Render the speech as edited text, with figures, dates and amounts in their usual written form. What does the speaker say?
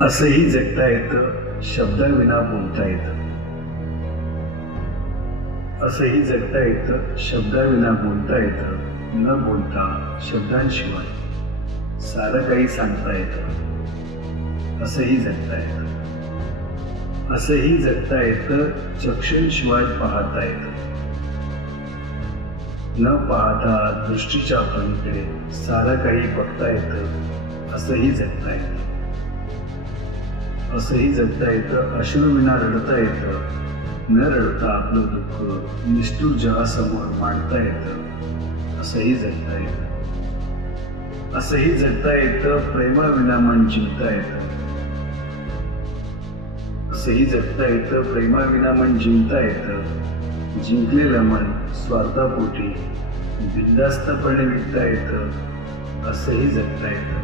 असंही जगता येतं, शब्दाविना बोलता येतं. असंही जगता येतं, शब्दाविना बोलता येतं. न बोलता शब्दांशिवाय सारं काही सांगता येतं. असंही जगता येतं. असंही जगता येतं, चक्षुंशिवाय पाहता येतं. न पाहता दृष्टीच्या पलीकडे सारं काही बघता येतं. असंही जगता येतं. असंही जगता येतं, अश्रूविना रडता येतं. न रडता आपलं दुःख निष्ठुर जगासमोर मांडता येतं. असंही जगता येतं. असंही जगता येतं, प्रेमाविना मन जिंकता येतं. असंही जगता येतं, प्रेमाविना मन जिंकता येतं. जिंकलेलं मन स्वार्थापोटी बिनधास्तपणे विकता येतं. असंही जगता येतं.